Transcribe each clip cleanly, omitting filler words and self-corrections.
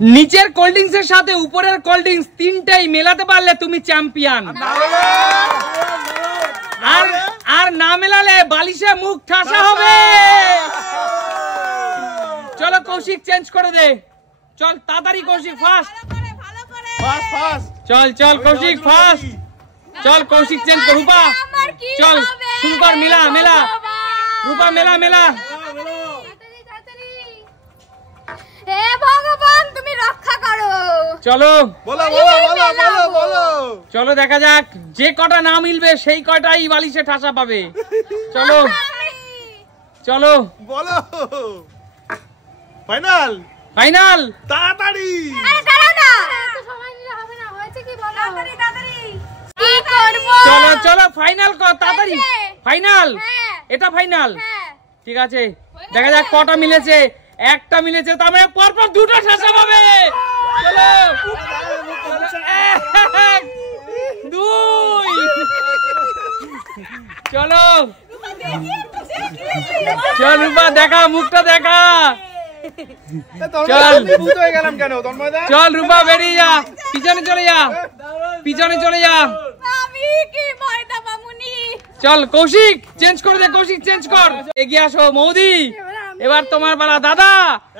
নিচের cold drinks এর সাথে উপরের কোল্ড ড্রিঙ্কস তিনটাই মেলাতে পারলে তুমি চ্যাম্পিয়ন। আর না মেলালে বালিশে মুখ ঠাসা হবে। চলো কৌশিক চেঞ্জ করে দে, চল তাড়াতাড়ি কৌশিক ফাস্ট। চল চল কৌশিক ফাস্ট, চল কৌশিক চেঞ্জ কর। রূপা চল শুরু কর, মেলা মেলা রূপা মেলা মেলা। হে ভগবান তুমি রক্ষা করো। চলো বলো বলো বলো বলো বলো, চলো দেখা যাক যে কটা না মিলবে সেই কটাই বালিশে ঠাসা পাবে। চলো চলো বলো ফাইনাল ফাইনাল তাড়াতাড়ি। আরে দাঁড়াও না, এত সময় নিলে হবে না, হয়েছে কি বলো তাড়াতাড়ি তাড়াতাড়ি। কি করব? চলো চলো ফাইনাল কর তাড়াতাড়ি। ফাইনাল, এটা ফাইনাল। ঠিক আছে দেখা যাক কটা মিলেছে। একটা মিলেছে, তার মানে পরপর দুটো ঠাসা পাবে। চলো এক, দুই, চলো চল রূপা দেখা মুখটা দেখা। চল ভূত হয়ে গেলাম কেন তন্ময়দা? চল রূপা বেরিয়ে যা, পিছনে চলে যা, পিছনে চলে যা। আমি কি ময়দা মামুনি। চল কৌশিক চেঞ্জ করে দে, কৌশিক চেঞ্জ কর। এগিয়ে আসো মৌদি, এবার তোমার পালা। দাদা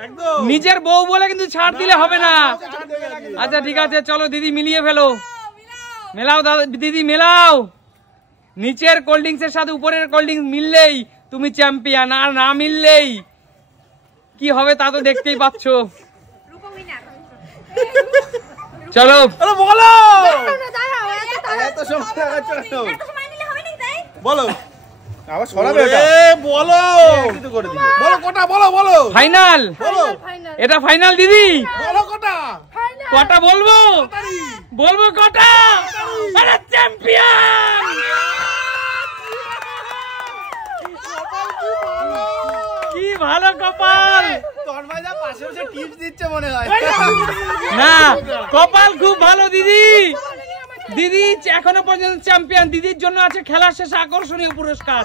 একদম নিজের বউ বলে কিন্তু ছাড় দিলে হবে না। আচ্ছা ঠিক আছে চলো দিদি মিলিয়ে ফেলো, মেলাও দাদা দিদি মেলাও। নিচের কোল্ড ড্রিঙ্কস এর সাথে উপরের কোল্ড ড্রিঙ্কস মিললেই তুমি চ্যাম্পিয়ন, আর না মিললেই কি হবে তা তো দেখতেই পাচ্ছ। চলো আরে বলো দাঁড়াও এত সময় লাগাচ্ছ কেন? এত সময় নিলে হবে না তাই? বলো আবার সরাবে এটা। বলো কিছু করে দিও, বলো কটা বলো বলো ফাইনাল, বলো এটা ফাইনাল দিদি। বলো কটা কটা বলবো বলবো কটা? আরে চ্যাম্পিয়ন। কি ভালো কপাল। তন্ময়দা পাশে বসে টিপস দিচ্ছে মনে হয়। না কপাল খুব ভালো দিদি। দিদি এখনো পর্যন্ত চ্যাম্পিয়ন। দিদির জন্য আছে খেলার শেষে আকর্ষণীয় পুরস্কার।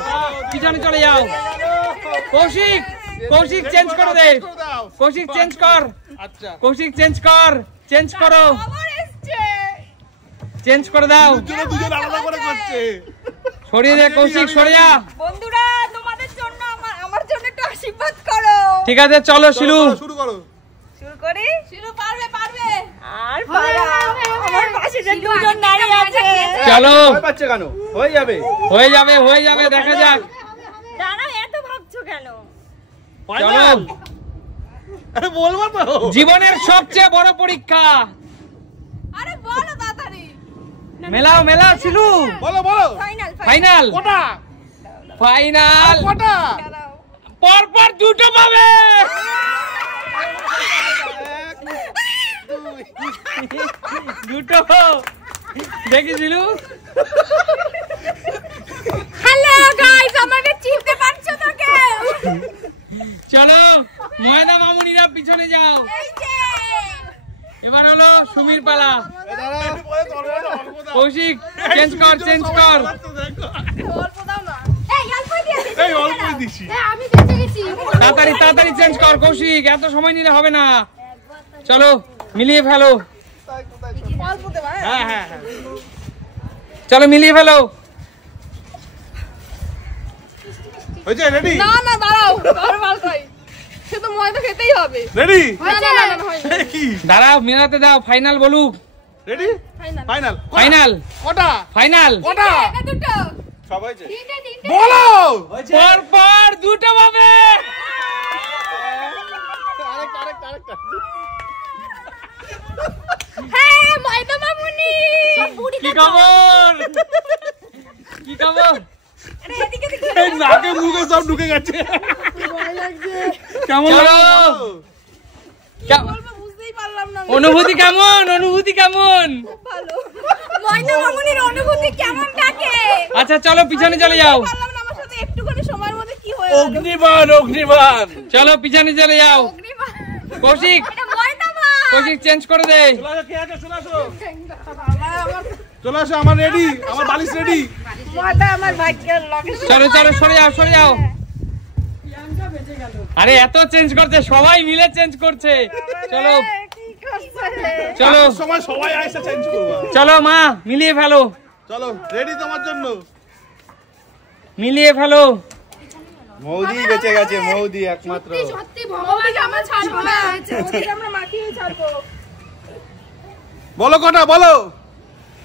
পিছনে চলে যাও। কৌশিক কৌশিক চেঞ্জ করে দে, কৌশিক চেঞ্জ কর। আচ্ছা কৌশিক চেঞ্জ কর, চেঞ্জ করো, খবর এসছে। চেঞ্জ করে দাও। দুজন আলাদা করে করছে। সরিয়ে দে কৌশিক, সরে যা। বন্ধুরা তোমাদের জন্য আমার জন্য একটু আশীর্বাদ করো। ঠিক আছে চলো শিলু শুরু করো। শুরু করি? শিলু পারবে পারবে। আর পারা আমার পাশে যে দুজন নারী আছে। চলো ভয় পাচ্ছে কেন? হয়ে যাবে হয়ে যাবে হয়ে যাবে, দেখা যাক। দাঁড়াও এত ভাবছো কেন? চলো আরে বলবো তো জীবনের সবচেয়ে বড় পরীক্ষা। আরে বলো তাড়াতাড়ি। মেলাও মেলাও শিলু। বলো বলো ফাইনাল ফাইনাল কটা ফাইনাল কটা পরপর দুটো পাবে। দুটো দেখি শিলু। হ্যালো গাইস, আমাকে চিনতে পারছো তো কেউ? চলো ময়দা মামুনিরা পিছনে যাও। এই যে এবার হলো সুমির পালা। দাঁড়াও কৌশিক চেঞ্জ কর, চেঞ্জ কর। অল্প দাও না। এই অল্পই দিয়েছি। এই অল্পই দিছি। আমি বেঁচে গেছি। তাড়াতাড়ি তাড়াতাড়ি চেঞ্জ কর কৌশিক, এত সময় নিলে হবে না। চলো মিলিয়ে ফেলো। অল্প দেবা। হ্যাঁ হ্যাঁ হ্যাঁ চলো মিলিয়ে ফেলো। হয়েছে রেডি না না দাঁড়াও, নরমাল কই। সে তো ময়দা খেতেই হবে। রেডি না না না না হয় না। কি দাঁড়াও মেলাতে দাও, ফাইনাল বলুক। Ready final. ফাইনাল ফাইনাল কটা ফাইনাল কটা এটা দুটো। সব হয়েছে তিনটে তিনটে। বলো পরপর দুটো পাবে। আরেকটা হ্যাঁ ময়দা মামুনি। কি খবর কি খবর? আরে এদিকে দেখো। এই নাকে মুখে সব ঢুকে গেছে কেমন লাগলো? বলবো বুঝতেই পারলাম না। অনুভূতি কেমন? অনুভূতি কেমন? ভালো। ময়দা মামুনির অনুভূতি কেমন থাকে? আচ্ছা চলো পিছনে চলে যাও। পারলাম না, আমার সাথে একটুখানি সময়ের মধ্যে কি হয়ে গেল? অগ্নিবাণ অগ্নিবাণ চলো পিছনে চলে যাও। অগ্নিবাণ। কৌশিক এটা ময়দা মা। কৌশিক চেঞ্জ করে দে। চলে আসো আমার রেডি আমার বালিশ রেডি ময়দা আমার ভাগ্যের লগে। চলো চলো সরে যাও সরে যাও। আরে এত চেঞ্জ করছে, সবাই মিলে চেঞ্জ করছে। চলো চলো সময় সবাই আইসা চেঞ্জ করবো। চলো মা মিলিয়ে ফেলো, চলো রেডি তোমার জন্য। মিলিয়ে ফেলো। মৌদি বেঁচে গেছে, মৌদি একমাত্র। সত্যি ভগবান আমরা ছাড়বো না, ওদিকে আমরা মাখিয়ে ছাড়বো। বলো কটা, বলো।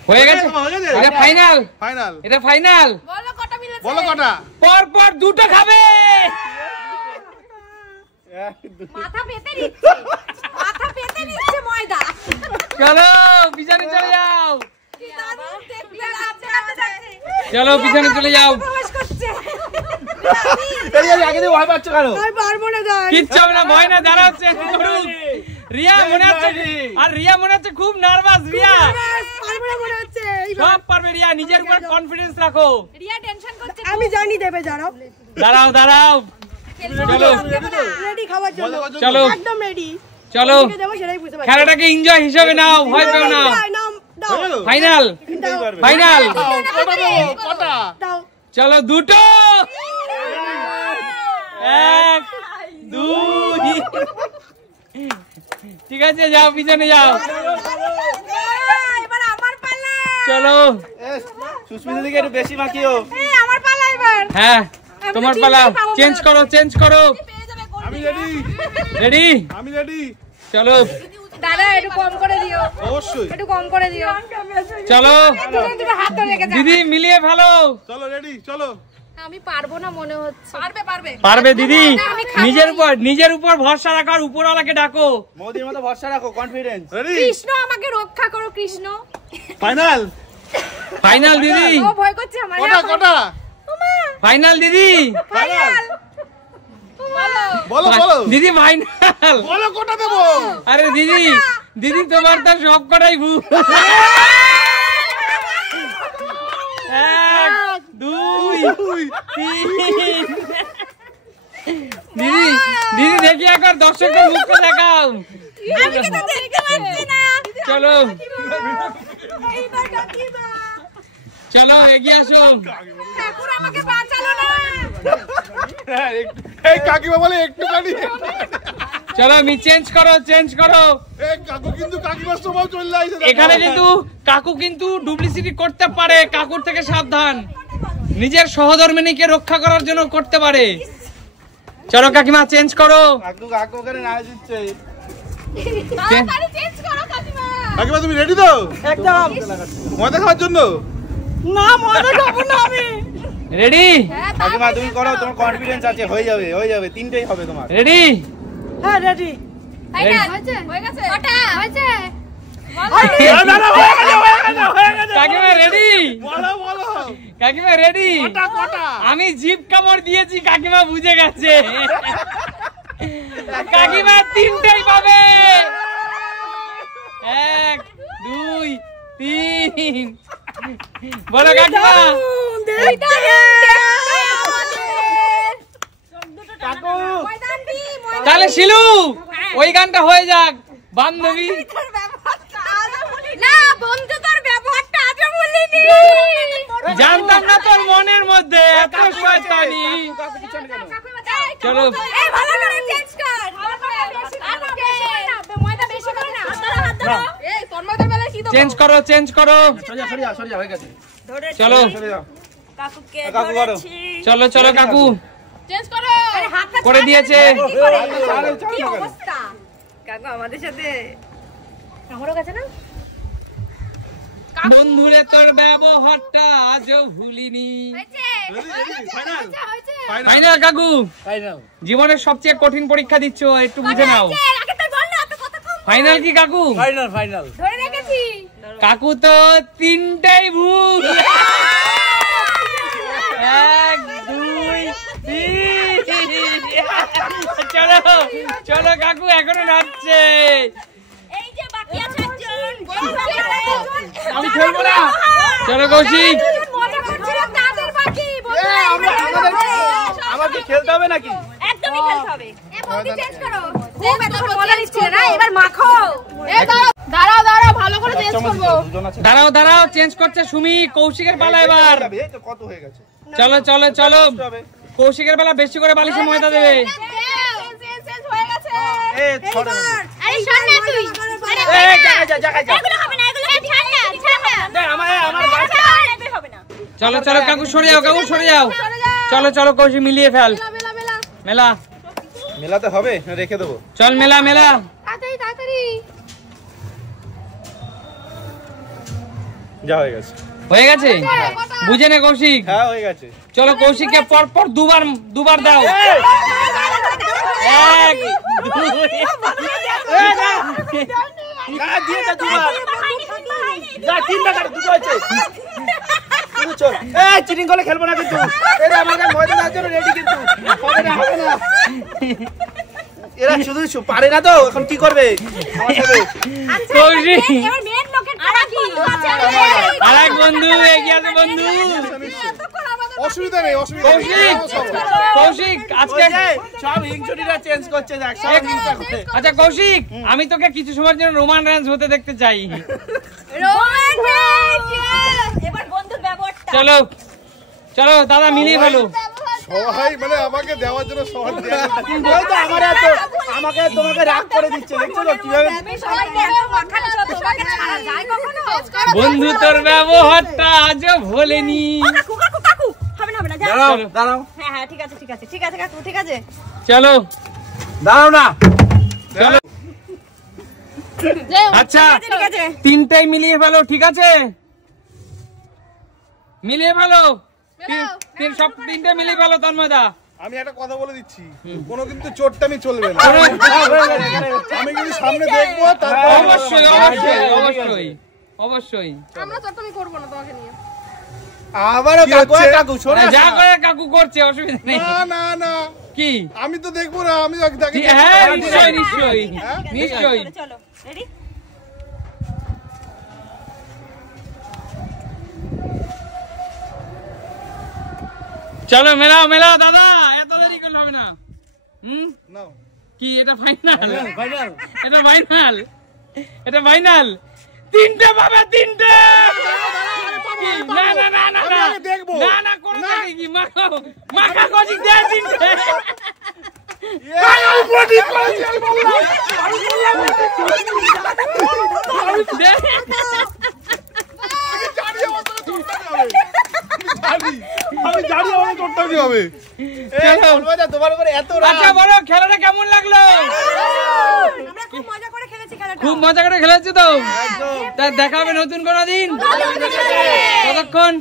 হয়ে গেছে, এটা ফাইনাল, ফাইনাল। এটা ফাইনাল। বলো কটা মিলেছে? বলো কটা। পর পর দুটো খাবে। মাথা পেতে নিচ্ছে, মাথা পেতে নিচ্ছে ময়দা। চলো পিছনে চলে যাও, কি দারুণ দেখতে লাগছে। চলো পিছনে চলে যাও। প্রবেশ করছে। এই আগে দিয়ে ভয় পাচ্ছ কেন? আমি পারবো না দাই। কিচ্ছু হবে না, ভয় না, দাঁড়াও চেঞ্জ করুন। রিয়া মনে হচ্ছে, আর রিয়া মনে হচ্ছে খুব নার্ভাস। রিয়া পারবো না মনে হচ্ছে। সব পারবে রিয়া, নিজের উপর কনফিডেন্স রাখো। রিয়া টেনশন করছে। আমি জানি দেবে যারা। দাঁড়াও দাঁড়াও, চলো রেডি খাওয়ার জন্য। চলো একদম রেডি। চলো দেবো সেটাই বুঝতে পারছি। খেলাটাকে এনজয় হিসেবে নাও, ভয় পেও না। দাও ফাইনাল, ফাইনাল। কটা? দাও। চলো দুটো, 1 2। ঠিক আছে যাও পিছনে যাও। এবার আমার পালা। চলো সুস্মিতা দিকে একটু বেশি মাখিও। এই আমার পালা এবার। হ্যাঁ তোমার পালা, চেঞ্জ করো, চেঞ্জ করো। পেয়ে যাবে গোল। আমি রেডি, রেডি, আমি রেডি। চলো দাদা একটু কম করে দিও, অবশ্যই। একটু কম করে দিও। চলো তুমি হাত ধরে রেখে যাও। দিদি মিলিয়ে ফেলো। চলো রেডি, চলো। আমি পারবো না মনে হচ্ছে। পারবে পারবে। পারবে দিদি, নিজের উপর ভরসা রাখার, উপরওয়ালাকে ডাকো। মোদির মতো ভরসা রাখো, কনফিডেন্স। রেডি, কৃষ্ণ আমাকে রক্ষা করো কৃষ্ণ। ফাইনাল। ফাইনাল দিদি, ও ভয় করছে আমার। কটা কটা? ফাইনাল দিদি, ফাইনাল। বলো বলো দিদি ফাইনাল। বলো কটা দেবো? আরে দিদি, দিদি তোমার তো সব কটাই ভুল। 1 2 3। দিদি, দিদি দেখি একবার দর্শকের মুখটা দেখাও। আমি কিন্তু দেখতে পাচ্ছি না। চলো এইবার কাকিমা। চলো এগিয়ে আসো। ঠাকুর আমাকে বাঁচালো না। এই কাকিমা বলে একটুখানি। চলো মি চেঞ্জ করো, চেঞ্জ করো। এই কাকু কিন্তু কাকিমার সময় চলে আইছে। এখানে কিন্তু কাকু কিন্তু ডুপ্লিসিটি করতে পারে, কাকুর থেকে সাবধান। নিজের সহধর্মিনীকে রক্ষা করার জন্য করতে পারে। চলো কাকিমা চেঞ্জ করো। কাকু কাকু করে না দিচ্ছে। তাড়াতাড়ি চেঞ্জ করো কাকিমা। কাকিমা তুমি রেডি তো? একদম। মজা খাওয়ার জন্য? না মজা খাবো না আমি। রেডি, কাকিমা তুমি করো, তোমার কনফিডেন্স আছে, হয়ে যাবে, হয়ে যাবে, তিনটেই হবে তোমার। রেডি। হ্যাঁ রেডি। ফাইনাল হয়ে গেছে। কটা হয়েছে? না না হয়ে গেছে, হয়ে গেছে। কাকিমা রেডি, বলো বলো কাকিমা রেডি। কটা কটা? আমি জিভ কামড় দিয়েছি, কাকিমা বুঝে গেছে। কাকিমা তিনটেই পাবে। 1 2 3। বলো কাকিমা। কাকু তাহলে শিলু ওই গানটা হয়ে যাক, বান্ধবী। না বন্ধু তোর ব্যবহারটা আজও বলিনি। জানতাম না তোর মনের মধ্যে এত শয়তানি। চলো এই ভালো করে চেঞ্জ কর। ভালো করে বেশি না, ময়দা বেশি করে না। হাত ধরো। এই তোর ময়দার বেলা কি দেবো? চেঞ্জ করো, চেঞ্জ করো। সরিয়া হয়ে গেছে। চলো চলে যাও। কাকুকে কাকু করো। চলো চলো কাকু চেঞ্জ করো। আরে হাতটা করে দিয়েছে। কি অবস্থা? কাকু আমাদের সাথে আমারও কাছে না। বন্ধুরে তোর ব্যবহারটা আজও ভুলিনি। ফাইনাল ফাইনাল কাকু, ফাইনাল। জীবনের সবচেয়ে কঠিন পরীক্ষা দিচ্ছ, একটু বুঝে নাও। আগে তো বল না, এত কথা কম। ফাইনাল কি কাকু? Final final. ধরে রেখেছি। কাকু তো তিনটাই ভুল। 1 2 3। চলো চলো কাকু এখনো নাচছে। এই যে বাকি আছে একজন। আমি খেলবো না। চলো কৌশিক। মজা করছিল তাদের বাকি। আমাকে খেলতে হবে নাকি? একদমই খেলতে হবে। এ বৌদি চেঞ্জ করো। খুব এত মজা নিচ্ছে না, এবার মাখো। এ দাঁড়াও দাঁড়াও, ভালো করে চেঞ্জ করব। দাঁড়াও দাঁড়াও, চেঞ্জ করছে সুমি। কৌশিকের পালা এবার। এই তো কত হয়ে গেছে। চলো চলো চলো, কৌশিকের বেলা বেশি করে বালিশে ময়দা দেবে। চেঞ্জ হয়ে গেছে। এ ছড়ে। আরে শোন না তুই। আরে চলো চলো কাকু সরে যাও, কাকু সরে যাও। চলো চলো কৌশিক মিলিয়ে ফেল। মেলা মেলাতে হবে না রেখে দেবো? চল মেলা মেলা। তাড়াতাড়ি তাড়াতাড়ি। যা হয়ে গেছে। হয়ে গেছে? বুঝে নে কৌশিক। হ্যাঁ হয়ে গেছে। চলো কৌশিককে পর পর দুবার দাও। এক চিটিং করে খেলবো না কিন্তু, এরা শুধু পারে না তো, এখন কি করবে? কৌশিক আরেক বন্ধু এগিয়ে আছে বন্ধু। অসুবিধা নেই, অসুবিধা নেই। কৌশিক আজকে সব হিংসুটিরা চেঞ্জ করছে, দেখ সব হিংসা করে। আচ্ছা কৌশিক, আমি তোকে কিছু সময়ের জন্য রোমান ডান্স হতে দেখতে চাই। চলো চলো দাদা মিলিয়ে ফেলো। সবাই মানে আমাকে দেওয়ার জন্য সবাই আমাকে তোমাকে রাগ করে দিচ্ছে, দেখছো তো কিভাবে? বন্ধু তোর ব্যবহারটা আজও ভোলেনি। দাঁড়াও দাঁড়াও, ঠিক আছে চলো দাঁড়াও না। চলো আচ্ছা তিনটাই মিলিয়ে ফেলো, ঠিক আছে? মিলিয়ে ফেলো, সব তিনটে মিলিয়ে ফেলো। তন্ময়দা আমি একটা কথা বলে দিচ্ছি, কোনো কিন্তু চোটটামি চলবে না। আমি কিন্তু সামনে দেখবো, অবশ্যই অবশ্যই অবশ্যই অবশ্যই। আমরা তো তুমি করব না তোমাকে নিয়ে। আবারও কাকু শোনো, যা করে কাকু করছে, অসুবিধা নেই। না না না, কি আমি তো দেখবো না, আমি হ্যাঁ নিশ্চয়ই নিশ্চয়ই নিশ্চয়ই। চলো রেডি। চলো মেলাও মেলাও দাদা, এত দেরি করলে হবে না। নাও। কি এটা ফাইনাল? এটা ফাইনাল, এটা ফাইনাল। তিনটে পাবে, তিনটে। না না না না না দেখবো না না কোন জায়গায় কি মাখা মাখা কোচিং দে তিনটে। আমি জানি আমাকে করতে হবে। তোমার উপরে এত আচ্ছা বলো খেলাটা কেমন লাগলো? আমরা খুব মজা করে খেলেছি খেলাটা। খুব মজা করে খেলেছি তো। তা দেখা হবে নতুন কোনো দিন। ততক্ষণ